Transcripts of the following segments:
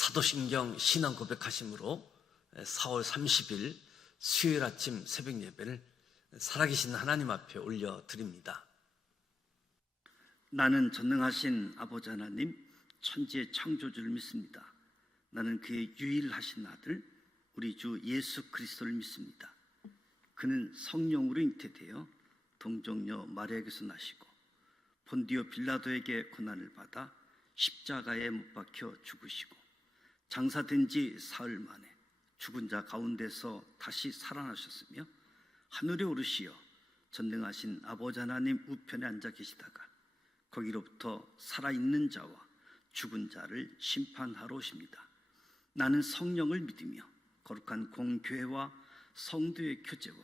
사도신경 신앙 고백하심으로 4월 30일 수요일 아침 새벽 예배를 살아계신 하나님 앞에 올려드립니다. 나는 전능하신 아버지 하나님, 천지의 창조주를 믿습니다. 나는 그의 유일하신 아들 우리 주 예수 그리스도를 믿습니다. 그는 성령으로 잉태되어 동정녀 마리아에게서 나시고 본디오 빌라도에게 고난을 받아 십자가에 못 박혀 죽으시고 장사된 지 사흘 만에 죽은 자 가운데서 다시 살아나셨으며 하늘에 오르시어 전능하신 아버지 하나님 우편에 앉아 계시다가 거기로부터 살아있는 자와 죽은 자를 심판하러 오십니다. 나는 성령을 믿으며 거룩한 공교회와 성도의 교제와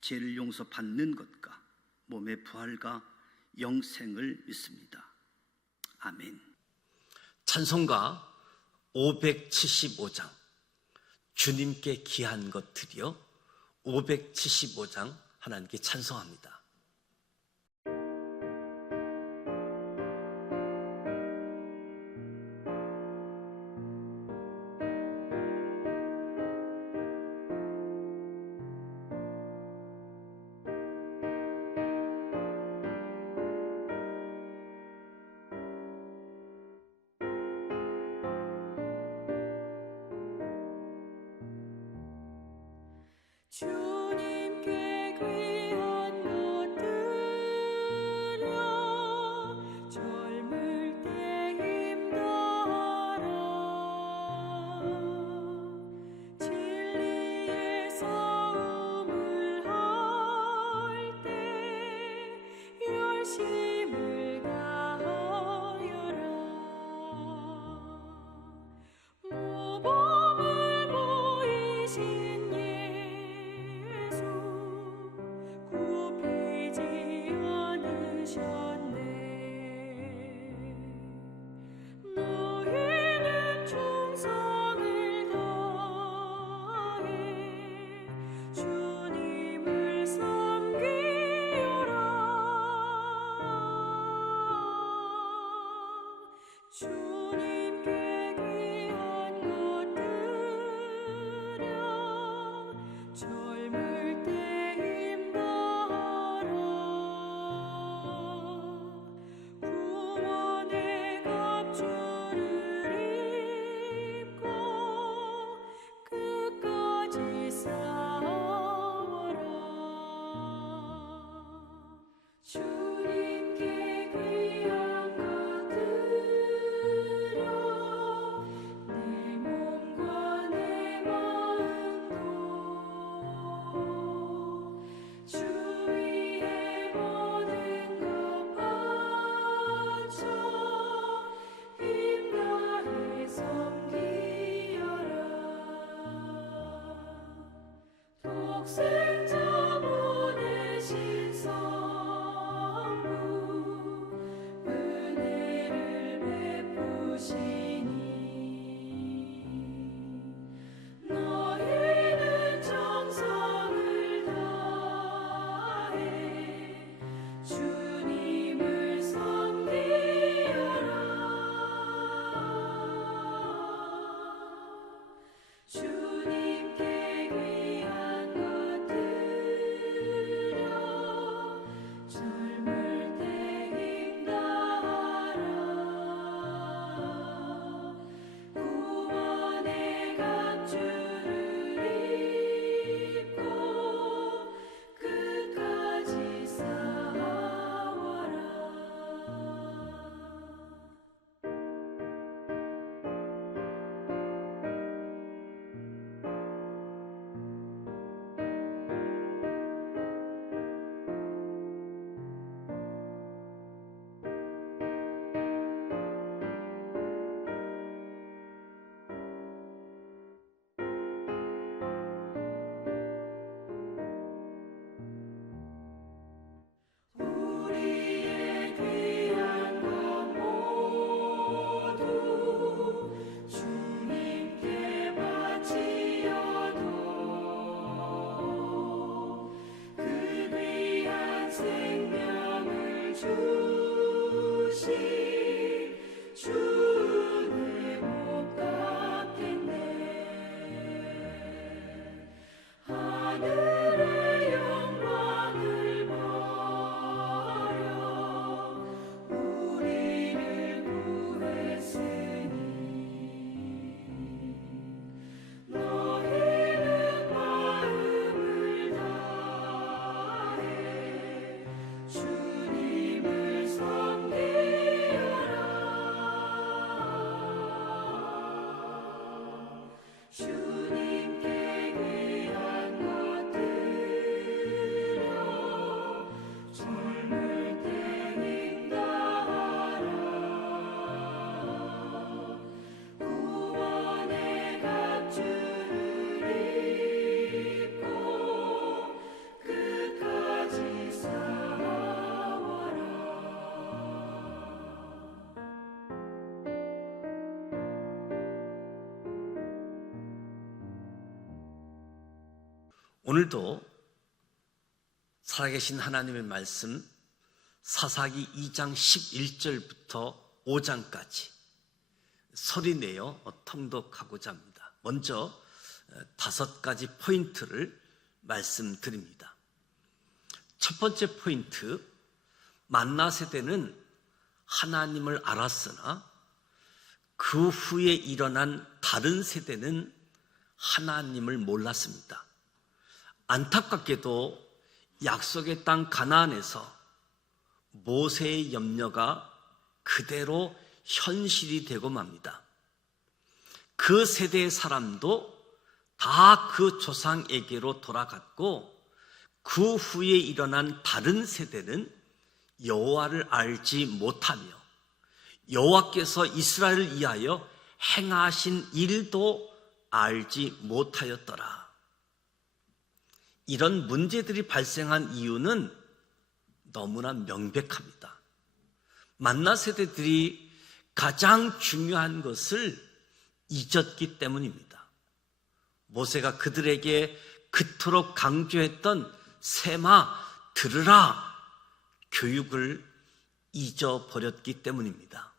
죄를 용서받는 것과 몸의 부활과 영생을 믿습니다. 아멘. 찬송가 575장 주님께 귀한 것들이요, 575장 하나님께 찬송합니다. 주님께 귀한 것들여 젊을 때 힘더라. 진리의 싸움을 할 때 열심을 다하여라. 모범을 보이신 굽히지 않으셨네. 너희는 충성을 다해 주님을 섬기여라. 주님께 귀한 것들여 젊을 때 힘더라. 구원의 갑주를 입고 끝까지 싸워라. 주님께 귀한 것들여 오늘도 살아계신 하나님의 말씀 사사기 2장 11절부터 5장까지 소리내어 통독하고자 합니다. 먼저 5가지 포인트를 말씀드립니다. 첫 번째 포인트, 만나 세대는 하나님을 알았으나 그 후에 일어난 다른 세대는 하나님을 몰랐습니다. 안타깝게도 약속의 땅 가나안에서 모세의 염려가 그대로 현실이 되고 맙니다. 그 세대의 사람도 다 그 조상에게로 돌아갔고 그 후에 일어난 다른 세대는 여호와를 알지 못하며 여호와께서 이스라엘을 위하여 행하신 일도 알지 못하였더라. 이런 문제들이 발생한 이유는 너무나 명백합니다. 만나 세대들이 가장 중요한 것을 잊었기 때문입니다. 모세가 그들에게 그토록 강조했던 세마 들으라 교육을 잊어버렸기 때문입니다.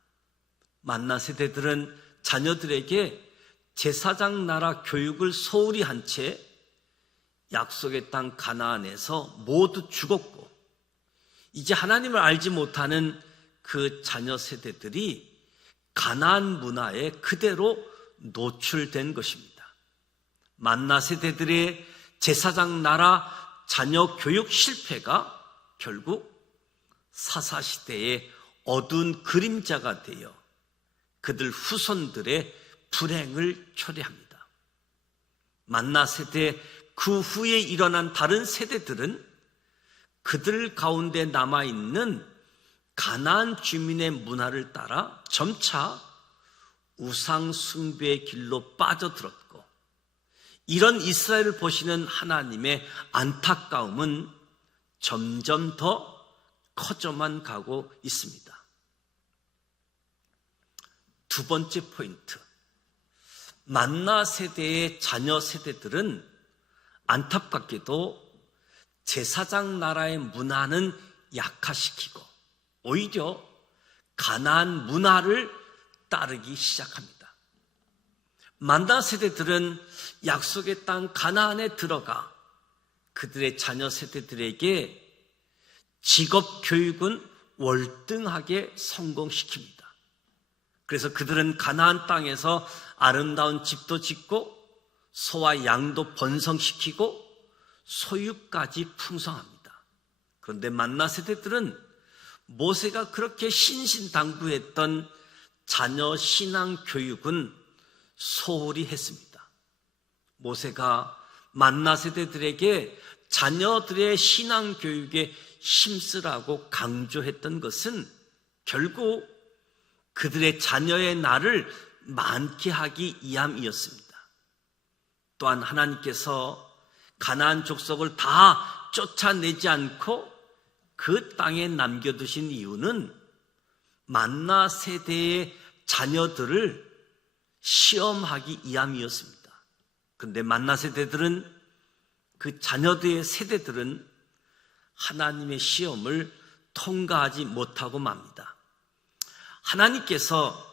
만나 세대들은 자녀들에게 제사장 나라 교육을 소홀히 한 채 약속의 땅 가나안에서 모두 죽었고, 이제 하나님을 알지 못하는 그 자녀 세대들이 가나안 문화에 그대로 노출된 것입니다. 만나 세대들의 제사장 나라 자녀 교육 실패가 결국 사사시대의 어두운 그림자가 되어 그들 후손들의 불행을 초래합니다. 만나 세대 그 후에 일어난 다른 세대들은 그들 가운데 남아있는 가나안 주민의 문화를 따라 점차 우상 숭배의 길로 빠져들었고, 이런 이스라엘을 보시는 하나님의 안타까움은 점점 더 커져만 가고 있습니다. 두 번째 포인트, 만나 세대의 자녀 세대들은 안타깝게도 제사장 나라의 문화는 약화시키고 오히려 가나안 문화를 따르기 시작합니다. 만나 세대들은 약속의 땅 가나안에 들어가 그들의 자녀 세대들에게 직업 교육은 월등하게 성공시킵니다. 그래서 그들은 가나안 땅에서 아름다운 집도 짓고 소와 양도 번성시키고 소유까지 풍성합니다. 그런데 만나 세대들은 모세가 그렇게 신신당부했던 자녀 신앙 교육은 소홀히 했습니다. 모세가 만나 세대들에게 자녀들의 신앙 교육에 힘쓰라고 강조했던 것은 결국 그들의 자녀의 날을 많게 하기 위함이었습니다. 또한 하나님께서 가나안 족속을 다 쫓아내지 않고 그 땅에 남겨두신 이유는 만나 세대의 자녀들을 시험하기 위함이었습니다. 그런데 만나 세대들은, 그 자녀들의 세대들은 하나님의 시험을 통과하지 못하고 맙니다. 하나님께서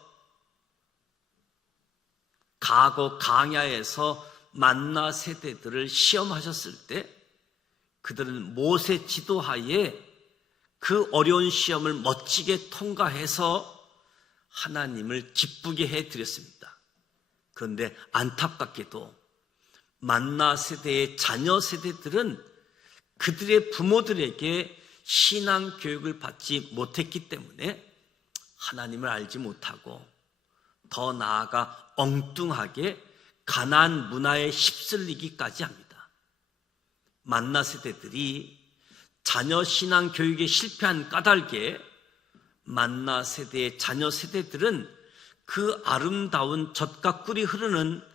과거 광야에서 만나 세대들을 시험하셨을 때 그들은 모세 지도하에 그 어려운 시험을 멋지게 통과해서 하나님을 기쁘게 해드렸습니다. 그런데 안타깝게도 만나 세대의 자녀 세대들은 그들의 부모들에게 신앙 교육을 받지 못했기 때문에 하나님을 알지 못하고 더 나아가 엉뚱하게 가나안 문화에 휩쓸리기까지 합니다. 만나 세대들이 자녀 신앙 교육에 실패한 까닭에 만나 세대의 자녀 세대들은 그 아름다운 젖과 꿀이 흐르는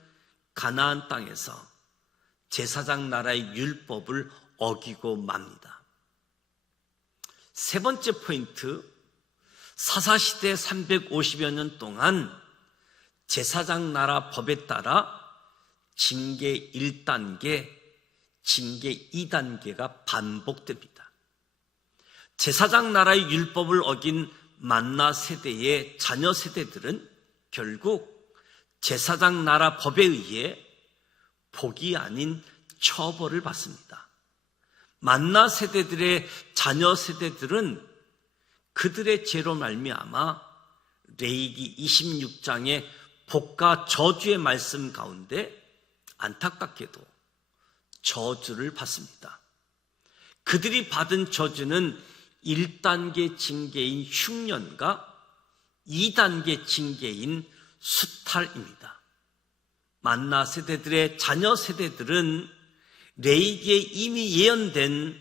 가나안 땅에서 제사장 나라의 율법을 어기고 맙니다. 세 번째 포인트, 사사시대 350여 년 동안 제사장 나라 법에 따라 징계 1단계, 징계 2단계가 반복됩니다. 제사장 나라의 율법을 어긴 만나 세대의 자녀 세대들은 결국 제사장 나라 법에 의해 복이 아닌 처벌을 받습니다. 만나 세대들의 자녀 세대들은 그들의 죄로 말미암아 레위기 26장의 복과 저주의 말씀 가운데 안타깝게도 저주를 받습니다. 그들이 받은 저주는 1단계 징계인 흉년과 2단계 징계인 수탈입니다. 만나 세대들의 자녀 세대들은 레위기에 이미 예언된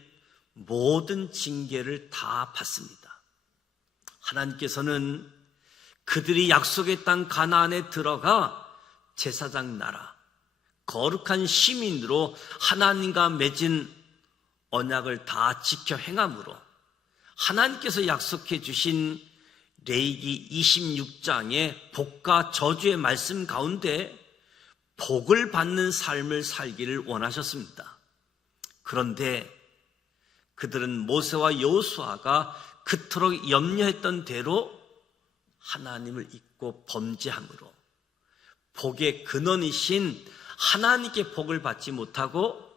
모든 징계를 다 받습니다. 하나님께서는 그들이 약속의 땅 가나안에 들어가 제사장 나라, 거룩한 시민으로 하나님과 맺은 언약을 다 지켜 행함으로 하나님께서 약속해 주신 레위기 26장의 복과 저주의 말씀 가운데 복을 받는 삶을 살기를 원하셨습니다. 그런데 그들은 모세와 여호수아가 그토록 염려했던 대로 하나님을 잊고 범죄함으로 복의 근원이신 하나님께 복을 받지 못하고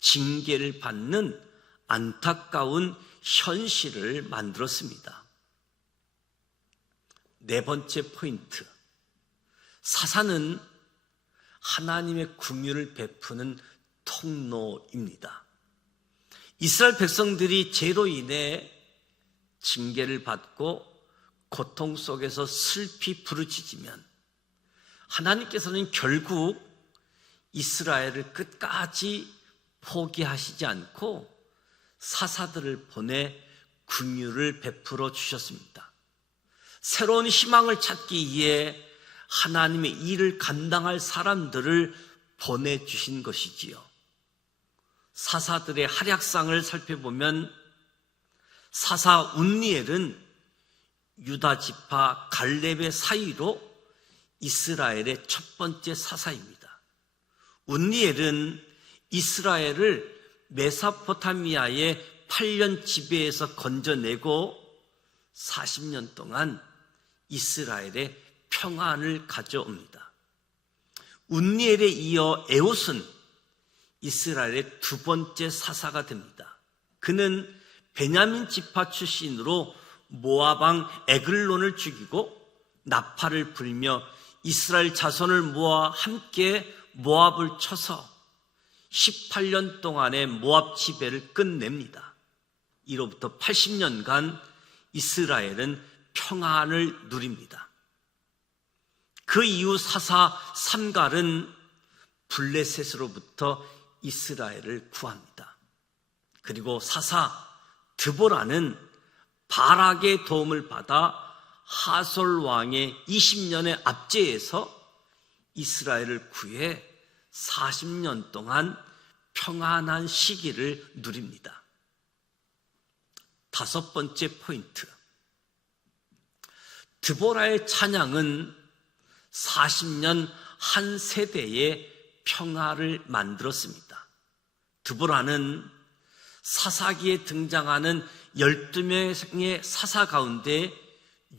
징계를 받는 안타까운 현실을 만들었습니다. 네 번째 포인트, 사사는 하나님의 긍휼을 베푸는 통로입니다. 이스라엘 백성들이 죄로 인해 징계를 받고 고통 속에서 슬피 부르짖으면 하나님께서는 결국 이스라엘을 끝까지 포기하시지 않고 사사들을 보내 긍휼을 베풀어 주셨습니다. 새로운 희망을 찾기 위해 하나님의 일을 감당할 사람들을 보내주신 것이지요. 사사들의 활약상을 살펴보면 사사 운니엘은 유다 지파 갈렙의 사이로 이스라엘의 첫 번째 사사입니다. 운니엘은 이스라엘을 메소포타미아의 8년 지배에서 건져내고 40년 동안 이스라엘의 평안을 가져옵니다. 운니엘에 이어 에옷은 이스라엘의 두 번째 사사가 됩니다. 그는 베냐민 지파 출신으로 모압 왕 에글론을 죽이고 나팔을 불며 이스라엘 자손을 모아 함께 모압을 쳐서 18년 동안의 모압 지배를 끝냅니다. 이로부터 80년간 이스라엘은 평안을 누립니다. 그 이후 사사 삼갈은 블레셋으로부터 이스라엘을 구합니다. 그리고 사사 드보라는 바락의 도움을 받아 하솔 왕의 20년의 압제에서 이스라엘을 구해 40년 동안 평안한 시기를 누립니다. 다섯 번째 포인트, 드보라의 찬양은 40년 한 세대의 평화를 만들었습니다. 드보라는 사사기에 등장하는 12명의 사사 가운데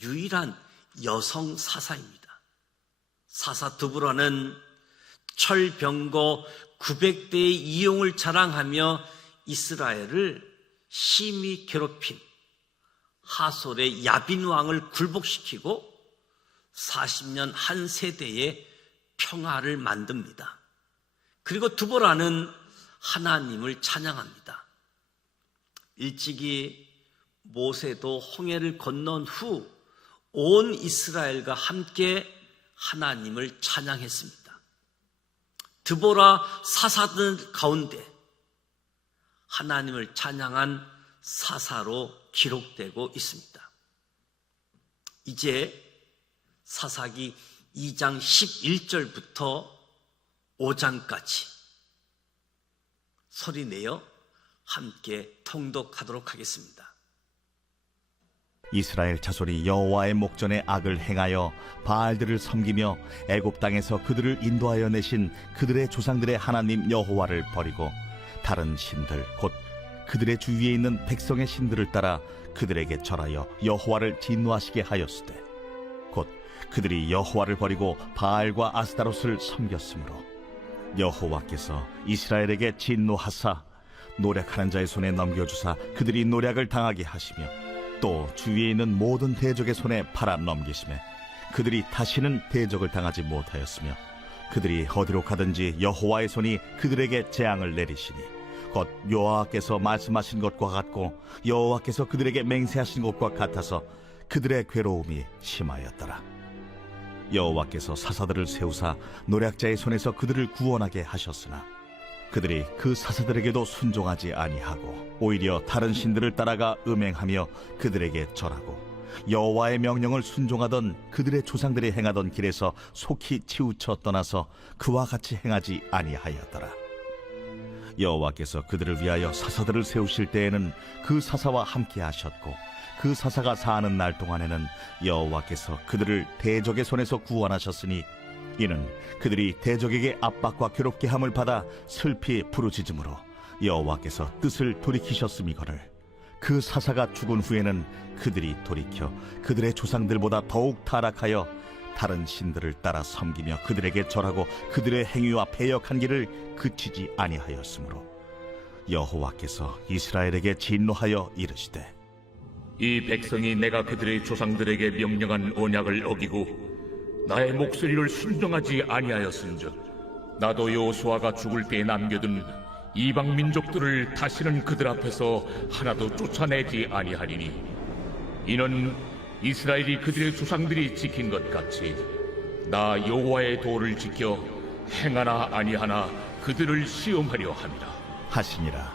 유일한 여성 사사입니다. 사사 드보라는 철병거 900대의 이용을 자랑하며 이스라엘을 심히 괴롭힌 하솔의 야빈 왕을 굴복시키고 40년 한 세대의 평화를 만듭니다. 그리고 드보라는 하나님을 찬양합니다. 일찍이 모세도 홍해를 건넌 후 온 이스라엘과 함께 하나님을 찬양했습니다. 드보라 사사들 가운데 하나님을 찬양한 사사로 기록되고 있습니다. 이제 사사기 2장 11절부터 5장까지 소리내어 함께 통독하도록 하겠습니다. 이스라엘 자손이 여호와의 목전에 악을 행하여 바알들을 섬기며 애굽 땅에서 그들을 인도하여 내신 그들의 조상들의 하나님 여호와를 버리고 다른 신들 곧 그들의 주위에 있는 백성의 신들을 따라 그들에게 절하여 여호와를 진노하시게 하였으되 곧 그들이 여호와를 버리고 바알과 아스타롯을 섬겼으므로 여호와께서 이스라엘에게 진노하사 노략하는 자의 손에 넘겨주사 그들이 노략을 당하게 하시며 또 주위에 있는 모든 대적의 손에 팔아 넘기시매 그들이 다시는 대적을 당하지 못하였으며 그들이 어디로 가든지 여호와의 손이 그들에게 재앙을 내리시니 곧 여호와께서 말씀하신 것과 같고 여호와께서 그들에게 맹세하신 것과 같아서 그들의 괴로움이 심하였더라. 여호와께서 사사들을 세우사 노략자의 손에서 그들을 구원하게 하셨으나 그들이 그 사사들에게도 순종하지 아니하고 오히려 다른 신들을 따라가 음행하며 그들에게 절하고 여호와의 명령을 순종하던 그들의 조상들이 행하던 길에서 속히 치우쳐 떠나서 그와 같이 행하지 아니하였더라. 여호와께서 그들을 위하여 사사들을 세우실 때에는 그 사사와 함께 하셨고 그 사사가 사는 날 동안에는 여호와께서 그들을 대적의 손에서 구원하셨으니 이는 그들이 대적에게 압박과 괴롭게 함을 받아 슬피 부르짖음으로 여호와께서 뜻을 돌이키셨음이거늘 그 사사가 죽은 후에는 그들이 돌이켜 그들의 조상들보다 더욱 타락하여 다른 신들을 따라 섬기며 그들에게 절하고 그들의 행위와 패역한 길을 그치지 아니하였으므로 여호와께서 이스라엘에게 진노하여 이르시되 이 백성이 내가 그들의 조상들에게 명령한 언약을 어기고 나의 목소리를 순종하지 아니하였은즉 나도 여호수아가 죽을 때에 남겨둔 이방 민족들을 다시는 그들 앞에서 하나도 쫓아내지 아니하리니 이는 이스라엘이 그들의 조상들이 지킨 것 같이 나 여호와의 도를 지켜 행하나 아니하나 그들을 시험하려 함이라 하시니라.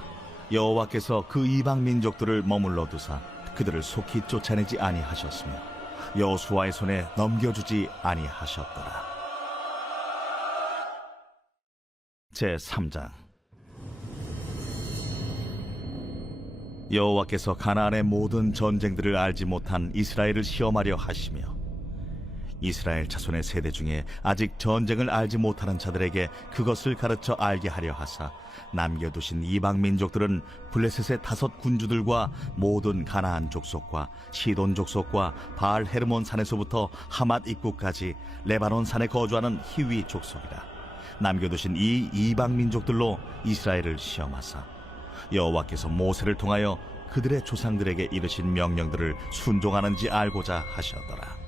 여호와께서 그 이방 민족들을 머물러 두사 그들을 속히 쫓아내지 아니하셨으며 여호수아의 손에 넘겨주지 아니하셨더라. 제3장. 여호와께서 가나안의 모든 전쟁들을 알지 못한 이스라엘을 시험하려 하시며 이스라엘 자손의 세대 중에 아직 전쟁을 알지 못하는 자들에게 그것을 가르쳐 알게 하려 하사 남겨두신 이방 민족들은 블레셋의 5 군주들과 모든 가나안 족속과 시돈 족속과 바알 헤르몬 산에서부터 하맛 입구까지 레바논 산에 거주하는 히위 족속이라. 남겨두신 이 이방 민족들로 이스라엘을 시험하사 여호와께서 모세를 통하여 그들의 조상들에게 이르신 명령들을 순종하는지 알고자 하셨더라.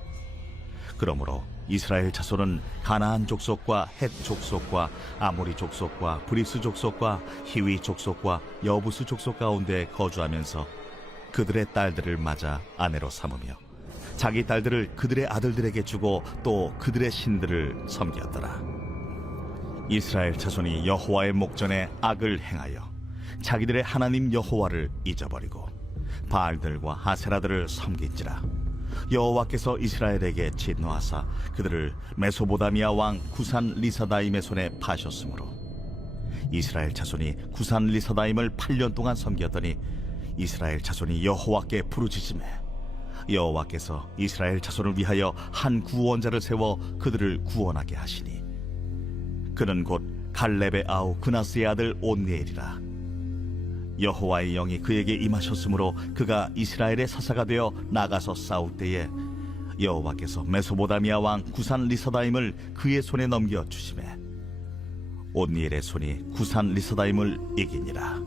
그러므로 이스라엘 자손은 가나안 족속과 헷 족속과 아모리 족속과 브리스 족속과 히위 족속과 여부스 족속 가운데 거주하면서 그들의 딸들을 맞아 아내로 삼으며 자기 딸들을 그들의 아들들에게 주고 또 그들의 신들을 섬겼더라. 이스라엘 자손이 여호와의 목전에 악을 행하여 자기들의 하나님 여호와를 잊어버리고 바알들과 아세라들을 섬긴지라. 여호와께서 이스라엘에게 진노하사 그들을 메소보다미아 왕 구산 리사다임의 손에 파셨으므로 이스라엘 자손이 구산 리사다임을 8년 동안 섬겼더니 이스라엘 자손이 여호와께 부르짖으매 여호와께서 이스라엘 자손을 위하여 한 구원자를 세워 그들을 구원하게 하시니 그는 곧 갈렙의 아우 그나스의 아들 온니엘이라. 여호와의 영이 그에게 임하셨으므로 그가 이스라엘의 사사가 되어 나가서 싸울 때에 여호와께서 메소보다미아 왕 구산 리사다임을 그의 손에 넘겨 주시매 온니엘의 손이 구산 리사다임을 이기니라.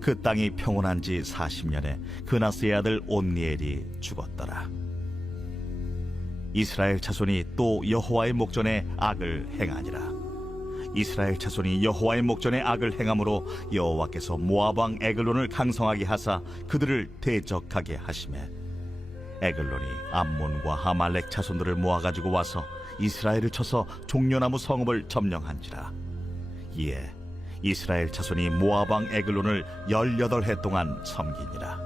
그 땅이 평온한 지 40년에 그나스의 아들 온니엘이 죽었더라. 이스라엘 자손이 또 여호와의 목전에 악을 행하니라. 이스라엘 자손이 여호와의 목전에 악을 행함으로 여호와께서 모압 왕 에글론을 강성하게 하사 그들을 대적하게 하시매 에글론이 암몬과 아말렉 자손들을 모아가지고 와서 이스라엘을 쳐서 종려나무 성읍을 점령한지라. 이에 이스라엘 자손이 모압 왕 에글론을 18해 동안 섬기니라.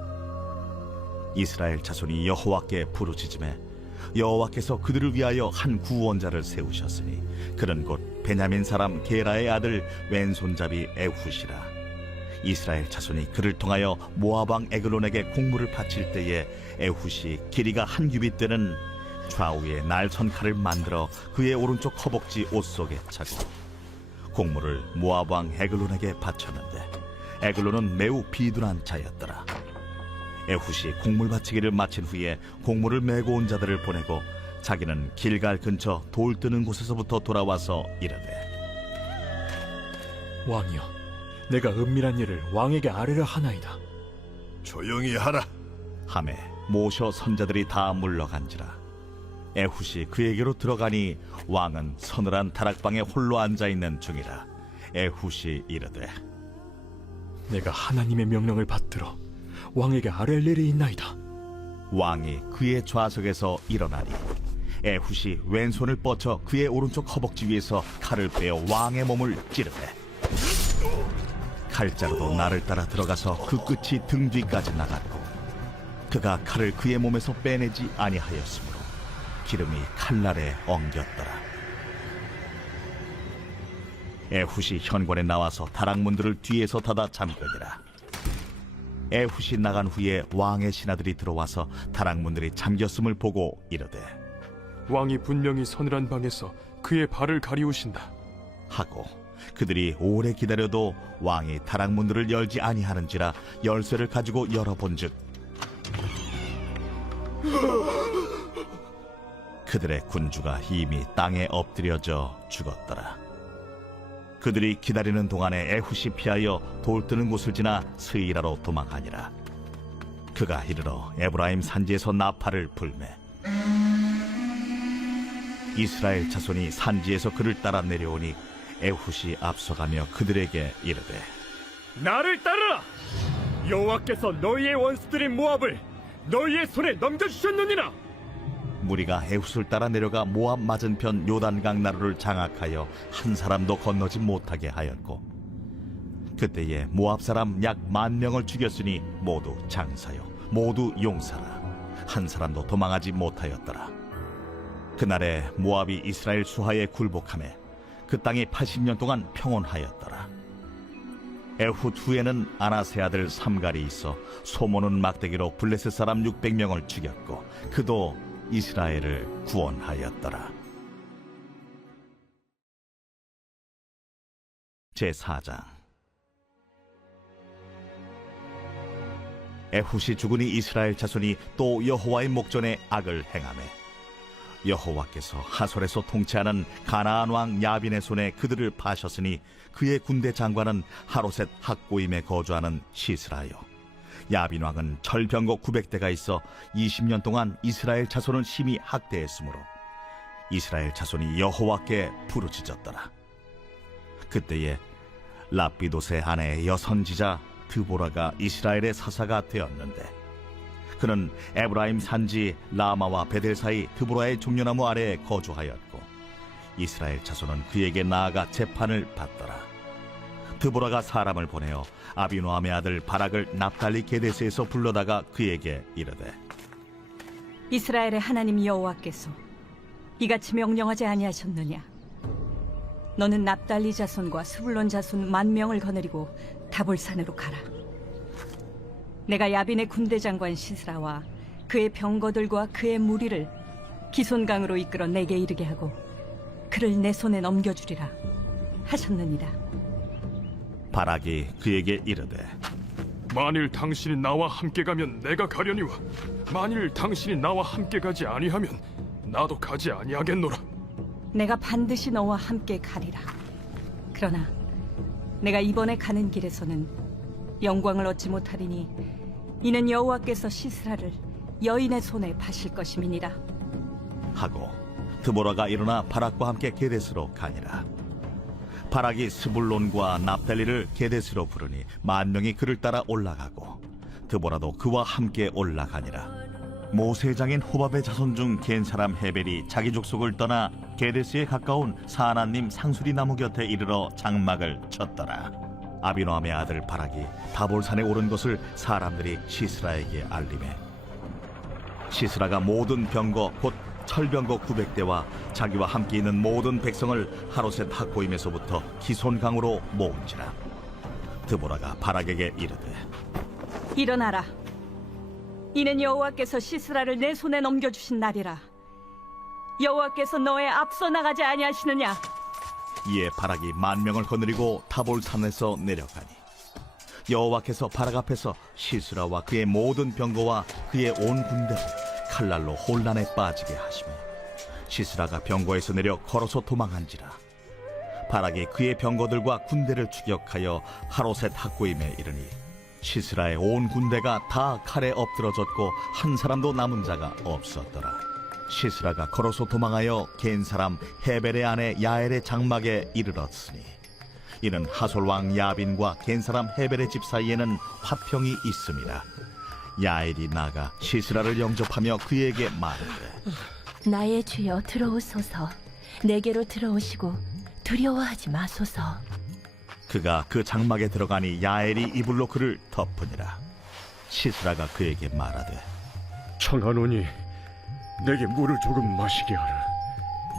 이스라엘 자손이 여호와께 부르짖으매 여호와께서 그들을 위하여 한 구원자를 세우셨으니 그는 곧 베냐민 사람 게라의 아들 왼손잡이 에훗이라. 이스라엘 자손이 그를 통하여 모압 왕 에글론에게 공물을 바칠 때에 에훗이 길이가 1규빗 되는 좌우에 날선 칼을 만들어 그의 오른쪽 허벅지 옷 속에 차고 곡물을 모압 왕 에글론에게 바쳤는데 에글론은 매우 비둔한 자였더라. 에훗이 곡물 바치기를 마친 후에 곡물을 메고 온 자들을 보내고 자기는 길갈 근처 돌 뜨는 곳에서부터 돌아와서 이르되 왕이여, 내가 은밀한 일을 왕에게 아뢰려 하나이다. 조용히 하라. 하매 모셔 선자들이 다 물러간지라. 에훗이 그에게로 들어가니 왕은 서늘한 다락방에 홀로 앉아있는 중이라. 에훗이 이르되 내가 하나님의 명령을 받들어 왕에게 아뢰할 일이 있나이다. 왕이 그의 좌석에서 일어나니 에훗이 왼손을 뻗쳐 그의 오른쪽 허벅지 위에서 칼을 빼어 왕의 몸을 찌르되 칼자루도 나를 따라 들어가서 그 끝이 등 뒤까지 나갔고 그가 칼을 그의 몸에서 빼내지 아니하였으므로 기름이 칼날에 엉겼더라. 에훗이 현관에 나와서 다락문들을 뒤에서 닫아 잠그니라. 에훗이 나간 후에 왕의 신하들이 들어와서 다락문들이 잠겼음을 보고 이르되 왕이 분명히 서늘한 방에서 그의 발을 가리우신다. 하고 그들이 오래 기다려도 왕이 다락문들을 열지 아니하는지라 열쇠를 가지고 열어본즉 그들의 군주가 이미 땅에 엎드려져 죽었더라. 그들이 기다리는 동안에 에훗이 피하여 돌 뜨는 곳을 지나 스이라로 도망하니라. 그가 이르러 에브라임 산지에서 나팔을 불매 이스라엘 자손이 산지에서 그를 따라 내려오니 에훗이 앞서가며 그들에게 이르되 나를 따르라! 여호와께서 너희의 원수들인 모압을 너희의 손에 넘겨주셨느니라. 무리가 에훗을 따라 내려가 모압 맞은편 요단강 나루를 장악하여 한 사람도 건너지 못하게 하였고 그때에 모압 사람 약 10,000명을 죽였으니 모두 장사요 모두 용사라. 한 사람도 도망하지 못하였더라. 그날에 모압이 이스라엘 수하에 굴복하매 그 땅이 80년 동안 평온하였더라. 에훗 후에는 아나세 아들 삼갈이 있어 소모는 막대기로 블레셋 사람 600명을 죽였고 그도 이스라엘을 구원하였더라. 제4장. 에훗이 죽으니 이스라엘 자손이 또 여호와의 목전에 악을 행하매 여호와께서 하솔에서 통치하는 가나안 왕 야빈의 손에 그들을 파셨으니 그의 군대 장관은 하로셋 학고임에 거주하는 시스라요. 야빈 왕은 철병거 900대가 있어 20년 동안 이스라엘 자손을 심히 학대했으므로 이스라엘 자손이 여호와께 부르짖었더라. 그때에 랍비돗의 아내 여선지자 드보라가 이스라엘의 사사가 되었는데 그는 에브라임 산지 라마와 베델 사이 드보라의 종려나무 아래에 거주하였고 이스라엘 자손은 그에게 나아가 재판을 받더라. 드보라가 사람을 보내어 아비노함의 아들 바락을 납달리 게데스에서 불러다가 그에게 이르되 이스라엘의 하나님 여호와께서 이같이 명령하지 아니하셨느냐? 너는 납달리 자손과 스불론 자손 10,000명을 거느리고 다볼산으로 가라. 내가 야빈의 군대 장관 시스라와 그의 병거들과 그의 무리를 기손강으로 이끌어 내게 이르게 하고 그를 내 손에 넘겨주리라 하셨느니라. 바락이 그에게 이르되 만일 당신이 나와 함께 가면 내가 가려니와 만일 당신이 나와 함께 가지 아니하면 나도 가지 아니하겠노라. 내가 반드시 너와 함께 가리라. 그러나 내가 이번에 가는 길에서는 영광을 얻지 못하리니 이는 여호와께서 시스라를 여인의 손에 파실 것임이니라. 하고 드보라가 일어나 바락과 함께 게데스로 가니라. 바락이 스불론과 납달리를 게데스로 부르니 10,000명이 그를 따라 올라가고 드보라도 그와 함께 올라가니라. 모세 장인 호밥의 자손 중 겐 사람 헤벨이 자기 족속을 떠나 게데스에 가까운 사하나님 상수리 나무 곁에 이르러 장막을 쳤더라. 아비노함의 아들 바락이 다볼산에 오른 것을 사람들이 시스라에게 알리매 시스라가 모든 병거 곧 철병거 900대와 자기와 함께 있는 모든 백성을 하로셋 학고임에서부터 기손강으로 모은지라. 드보라가 바락에게 이르되 일어나라. 이는 여호와께서 시스라를 내 손에 넘겨주신 날이라. 여호와께서 너의 앞서 나가지 아니하시느냐? 이에 바락이 10,000명을 거느리고 타볼산에서 내려가니 여호와께서 바락 앞에서 시스라와 그의 모든 병거와 그의 온 군대를 칼날로 혼란에 빠지게 하시며 시스라가 병거에서 내려 걸어서 도망한지라. 바락이 그의 병거들과 군대를 추격하여 하로셋 학고임에 이르니 시스라의 온 군대가 다 칼에 엎드러졌고 한 사람도 남은 자가 없었더라. 시스라가 걸어서 도망하여 겐 사람 헤벨의 아내 야엘의 장막에 이르렀으니 이는 하솔 왕 야빈과 겐 사람 헤벨의 집 사이에는 화평이 있음이라. 야엘이 나가 시스라를 영접하며 그에게 말하되 나의 주여 들어오소서. 내게로 들어오시고 두려워하지 마소서. 그가 그 장막에 들어가니 야엘이 이불로 그를 덮으니라. 시스라가 그에게 말하되 청하노니 내게 물을 조금 마시게 하라.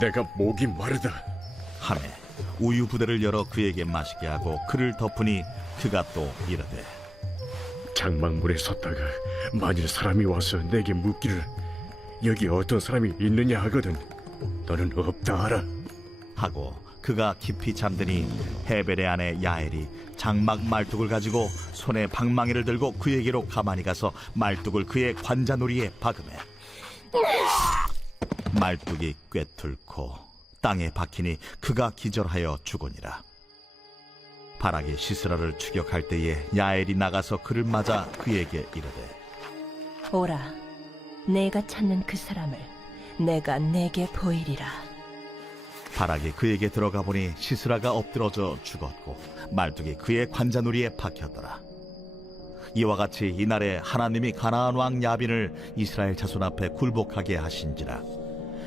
내가 목이 마르다. 하매 우유 부대를 열어 그에게 마시게 하고 그를 덮으니 그가 또 이르되 장막문에 섰다가 만일 사람이 와서 내게 묻기를 여기 어떤 사람이 있느냐 하거든 너는 없다 하라. 하고 그가 깊이 잠드니 헤벨의 아내 야엘이 장막 말뚝을 가지고 손에 방망이를 들고 그에게로 가만히 가서 말뚝을 그의 관자놀이에 박으매 말뚝이 꿰뚫고 땅에 박히니 그가 기절하여 죽으니라. 바락이 시스라를 추격할 때에 야엘이 나가서 그를 맞아 그에게 이르되 오라, 내가 찾는 그 사람을 내가 내게 보이리라. 바락이 그에게 들어가 보니 시스라가 엎드러져 죽었고 말뚝이 그의 관자놀이에 박혔더라. 이와 같이 이날에 하나님이 가나안 왕 야빈을 이스라엘 자손 앞에 굴복하게 하신지라.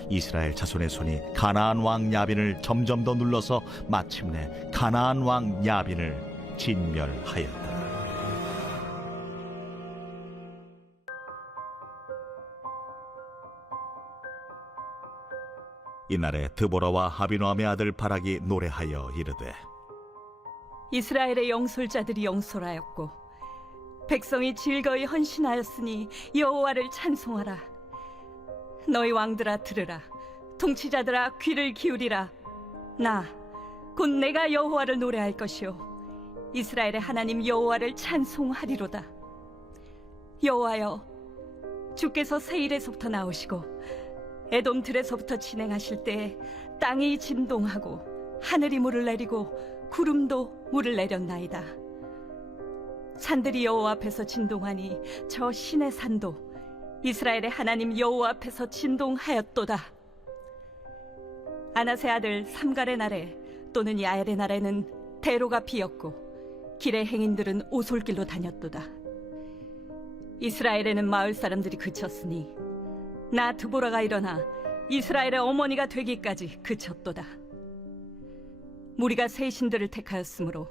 이스라엘 자손의 손이 가나안 왕 야빈을 점점 더 눌러서 마침내 가나안 왕 야빈을 진멸하였더라. 이날에 드보라와 아비노함의 아들 바락이 노래하여 이르되 이스라엘의 영솔자들이 영솔하였고 백성이 즐거이 헌신하였으니 여호와를 찬송하라. 너희 왕들아 들으라. 통치자들아 귀를 기울이라. 나 곧 내가 여호와를 노래할 것이요 이스라엘의 하나님 여호와를 찬송하리로다. 여호와여, 주께서 세일에서부터 나오시고 에돔 들에서부터 진행하실 때에 땅이 진동하고 하늘이 물을 내리고 구름도 물을 내렸나이다. 산들이 여호와 앞에서 진동하니 저 신의 산도 이스라엘의 하나님 여호와 앞에서 진동하였도다. 아나세 아들 삼갈의 날에 또는 야엘의 날에는 대로가 비었고 길의 행인들은 오솔길로 다녔도다. 이스라엘에는 마을 사람들이 그쳤으니 나 드보라가 일어나 이스라엘의 어머니가 되기까지 그쳤도다. 무리가 새 신들을 택하였으므로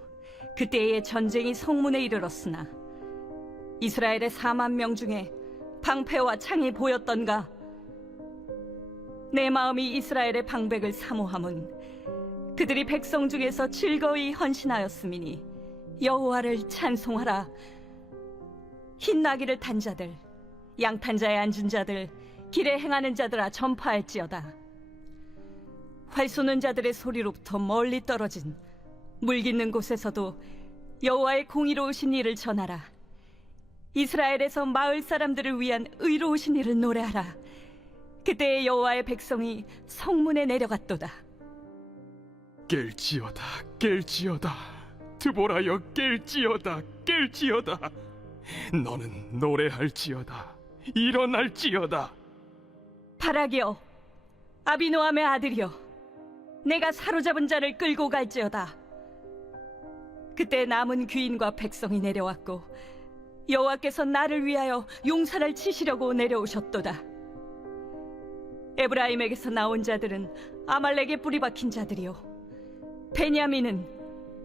그때의 전쟁이 성문에 이르렀으나 이스라엘의 40,000명 중에 방패와 창이 보였던가? 내 마음이 이스라엘의 방백을 사모함은 그들이 백성 중에서 즐거이 헌신하였음이니 여호와를 찬송하라. 흰 나귀를 탄 자들, 양탄 자에 앉은 자들, 길에 행하는 자들아 전파할지어다. 활 쏘는 자들의 소리로부터 멀리 떨어진 물 깃는 곳에서도 여호와의 공의로우신 일을 전하라. 이스라엘에서 마을 사람들을 위한 의로우신 일을 노래하라. 그때의 여호와의 백성이 성문에 내려갔도다. 깰지어다, 깰지어다. 드보라여 깰지어다, 깰지어다. 너는 노래할지어다, 일어날지어다. 바락이여, 아비노함의 아들이여, 내가 사로잡은 자를 끌고 갈지어다. 그때 남은 귀인과 백성이 내려왔고 여호와께서 나를 위하여 용사를 치시려고 내려오셨도다. 에브라임에게서 나온 자들은 아말렉에 뿌리 박힌 자들이요 베냐민은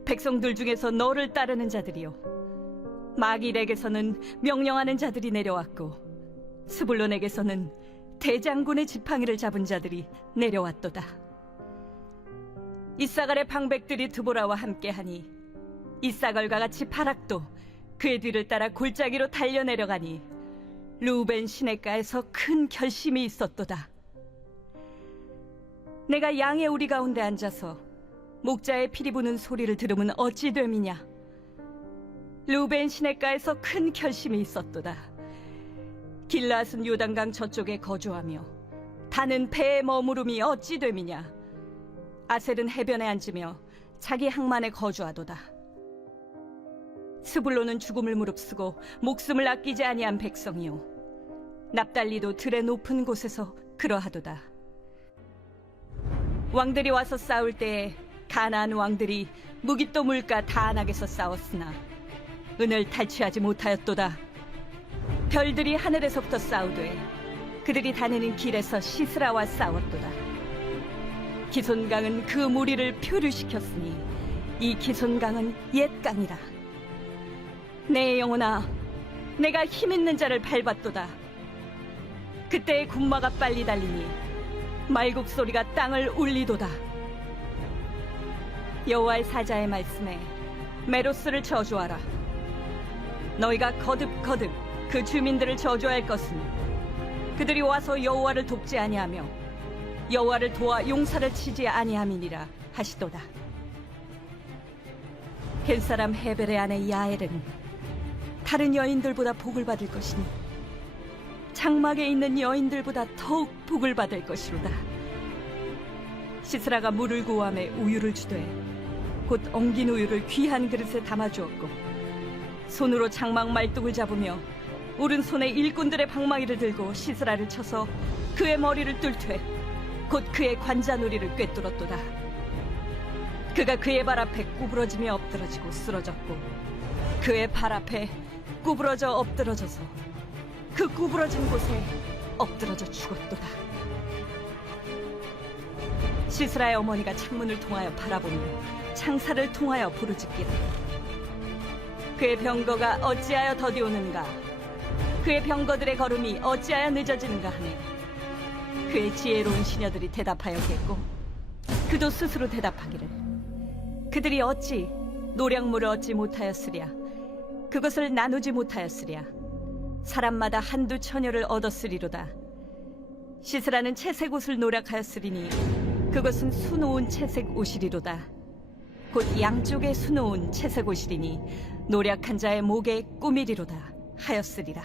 백성들 중에서 너를 따르는 자들이요 마길에게서는 명령하는 자들이 내려왔고 스불론에게서는 대장군의 지팡이를 잡은 자들이 내려왔도다. 이사갈의 방백들이 드보라와 함께하니 이사갈과 같이 바락도 그의 뒤를 따라 골짜기로 달려내려가니 루벤 시냇가에서 큰 결심이 있었도다. 내가 양의 우리 가운데 앉아서 목자의 피리 부는 소리를 들으면 어찌 됨이냐. 루벤 시냇가에서 큰 결심이 있었도다. 길라앗은 요단강 저쪽에 거주하며 다는 배에 머무름이 어찌 됨이냐. 아셀은 해변에 앉으며 자기 항만에 거주하도다. 스불론은 죽음을 무릅쓰고 목숨을 아끼지 아니한 백성이요, 납달리도 들의 높은 곳에서 그러하도다. 왕들이 와서 싸울 때에 가나안 왕들이 무깃도 물가 다안악에서 싸웠으나 은을 탈취하지 못하였도다. 별들이 하늘에서부터 싸우되 그들이 다니는 길에서 시스라와 싸웠도다. 기손강은 그 무리를 표류시켰으니 이 기손강은 옛 강이라. 내 영혼아, 내가 힘있는 자를 밟았도다. 그때의 군마가 빨리 달리니 말국 소리가 땅을 울리도다. 여호와의 사자의 말씀에 메로스를 저주하라. 너희가 거듭거듭 그 주민들을 저주할 것은 그들이 와서 여호와를 돕지 아니하며 여호와를 도와 용사를 치지 아니함이니라 하시도다. 겐사람 헤벨의 아내 야엘은 다른 여인들보다 복을 받을 것이니 장막에 있는 여인들보다 더욱 복을 받을 것이로다. 시스라가 물을 구함에 우유를 주되 곧 엉긴 우유를 귀한 그릇에 담아주었고, 손으로 장막 말뚝을 잡으며 오른손에 일꾼들의 방망이를 들고 시스라를 쳐서 그의 머리를 뚫되 곧 그의 관자놀이를 꿰뚫었도다. 그가 그의 발 앞에 구부러지며 엎드러지고 쓰러졌고 그의 발 앞에 구부러져 엎드러져서 그 구부러진 곳에 엎드러져 죽었도다. 시스라의 어머니가 창문을 통하여 바라보며 창살을 통하여 부르짖기를, 그의 병거가 어찌하여 더디오는가, 그의 병거들의 걸음이 어찌하여 늦어지는가 하네. 그의 지혜로운 시녀들이 대답하였겠고 그도 스스로 대답하기를, 그들이 어찌 노량물을 얻지 못하였으랴, 그것을 나누지 못하였으랴. 사람마다 한두 처녀를 얻었으리로다. 시스라는 채색 옷을 노력하였으리니 그것은 수놓은 채색 옷이리로다. 곧 양쪽에 수놓은 채색 옷이리니 노력한 자의 목에 꾸미리로다 하였으리라.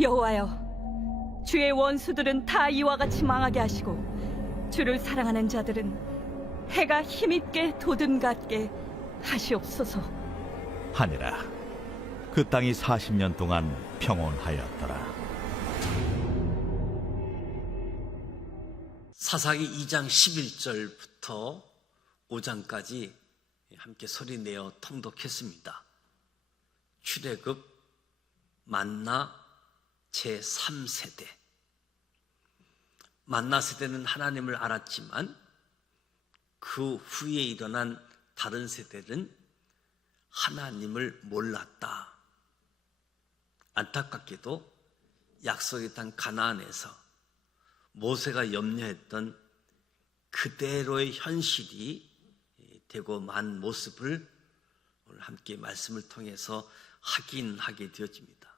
여호와여, 주의 원수들은 다 이와 같이 망하게 하시고 주를 사랑하는 자들은 해가 힘있게 도듬같게 하시옵소서. 하니라. 그 땅이 40년 동안 평온하였더라. 사사기 2장 11절부터 5장까지 함께 소리내어 통독했습니다. 출애굽 만나 제3세대. 만나 세대는 하나님을 알았지만 그 후에 일어난 다른 세대는 하나님을 몰랐다. 안타깝게도 약속의 땅 가나안에서 모세가 염려했던 그대로의 현실이 되고 만 모습을 오늘 함께 말씀을 통해서 확인하게 되어집니다.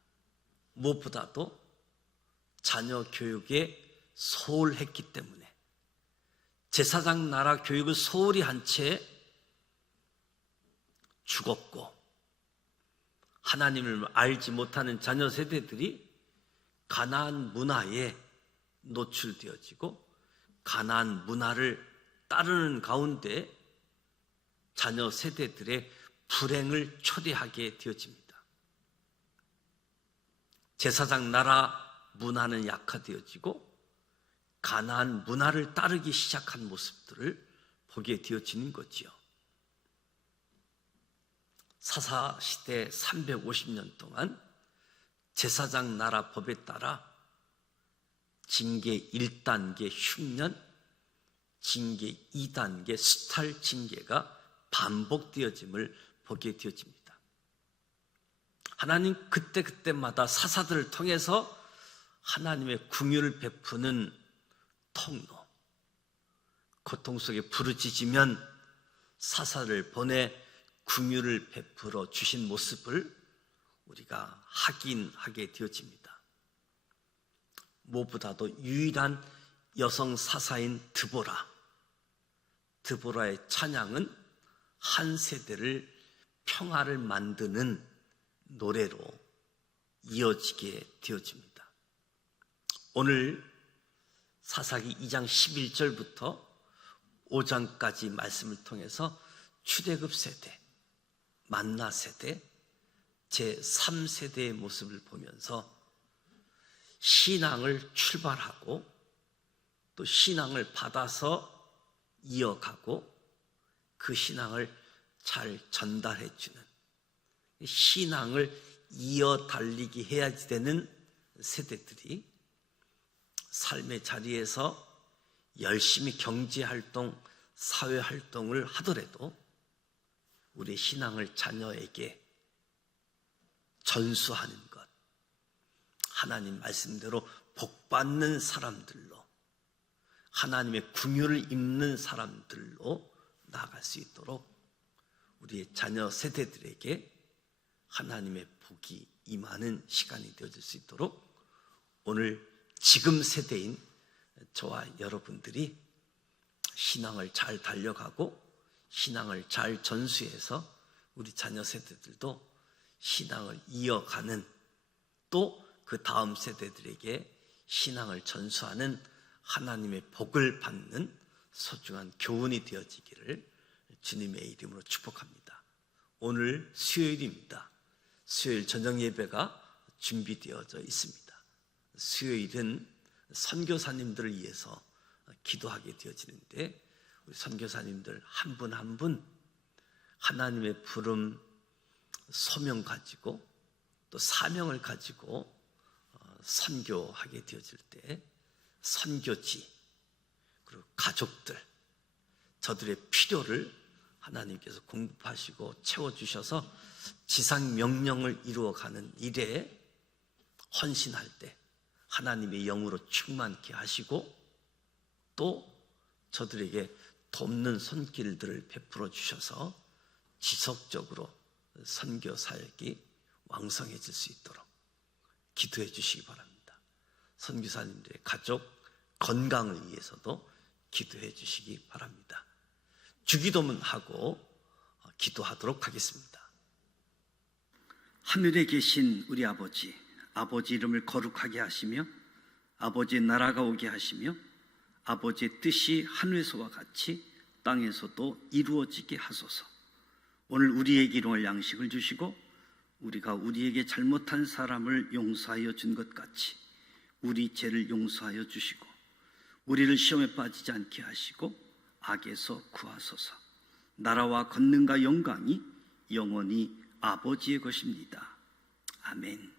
무엇보다도 자녀 교육에 소홀했기 때문에 제사장 나라 교육을 소홀히 한 채 죽었고, 하나님을 알지 못하는 자녀 세대들이 가나안 문화에 노출되어지고 가나안 문화를 따르는 가운데 자녀 세대들의 불행을 초래하게 되어집니다. 제사장 나라 문화는 약화되어지고 가나안 문화를 따르기 시작한 모습들을 보게 되어지는 거지요. 사사시대 350년 동안 제사장 나라 법에 따라 징계 1단계 흉년, 징계 2단계 수탈 징계가 반복되어짐을 보게 되어집니다. 하나님 그때마다 사사들을 통해서 하나님의 궁유를 베푸는 통로, 고통 속에 부르짖으면 사사를 보내 궁유를 베풀어 주신 모습을 우리가 확인하게 되어집니다. 무엇보다도 유일한 여성 사사인 드보라 드보라의 찬양은 한 세대를 평화를 만드는 노래로 이어지게 되어집니다. 오늘 사사기 2장 11절부터 5장까지 말씀을 통해서 출애굽 세대, 만나 세대, 제3세대의 모습을 보면서 신앙을 출발하고 또 신앙을 받아서 이어가고 그 신앙을 잘 전달해 주는, 신앙을 이어 달리게 해야지 되는 세대들이 삶의 자리에서 열심히 경제활동, 사회활동을 하더라도 우리의 신앙을 자녀에게 전수하는 것, 하나님 말씀대로 복받는 사람들로, 하나님의 긍휼을 입는 사람들로 나아갈 수 있도록 우리의 자녀 세대들에게 하나님의 복이 임하는 시간이 되어질 수 있도록 오늘 지금 세대인 저와 여러분들이 신앙을 잘 달려가고 신앙을 잘 전수해서 우리 자녀 세대들도 신앙을 이어가는, 또 그 다음 세대들에게 신앙을 전수하는 하나님의 복을 받는 소중한 교훈이 되어지기를 주님의 이름으로 축복합니다. 오늘 수요일입니다. 수요일 저녁 예배가 준비되어져 있습니다. 수요일은 선교사님들을 위해서 기도하게 되어지는데, 우리 선교사님들 한 분 한 분 하나님의 부름, 소명 가지고 또 사명을 가지고 선교하게 되어질 때 선교지, 그리고 가족들, 저들의 필요를 하나님께서 공급하시고 채워주셔서 지상 명령을 이루어가는 일에 헌신할 때 하나님의 영으로 충만케 하시고 또 저들에게 돕는 손길들을 베풀어 주셔서 지속적으로 선교 사역이 왕성해질 수 있도록 기도해 주시기 바랍니다. 선교사님들의 가족 건강을 위해서도 기도해 주시기 바랍니다. 주기도문 하고 기도하도록 하겠습니다. 하늘에 계신 우리 아버지, 아버지 이름을 거룩하게 하시며 아버지의 나라가 오게 하시며 아버지의 뜻이 하늘에서와 같이 땅에서도 이루어지게 하소서. 오늘 우리에게 일용할 양식을 주시고 우리가 우리에게 잘못한 사람을 용서하여 준 것 같이 우리 죄를 용서하여 주시고 우리를 시험에 빠지지 않게 하시고 악에서 구하소서. 나라와 권능과 영광이 영원히 아버지의 것입니다. 아멘.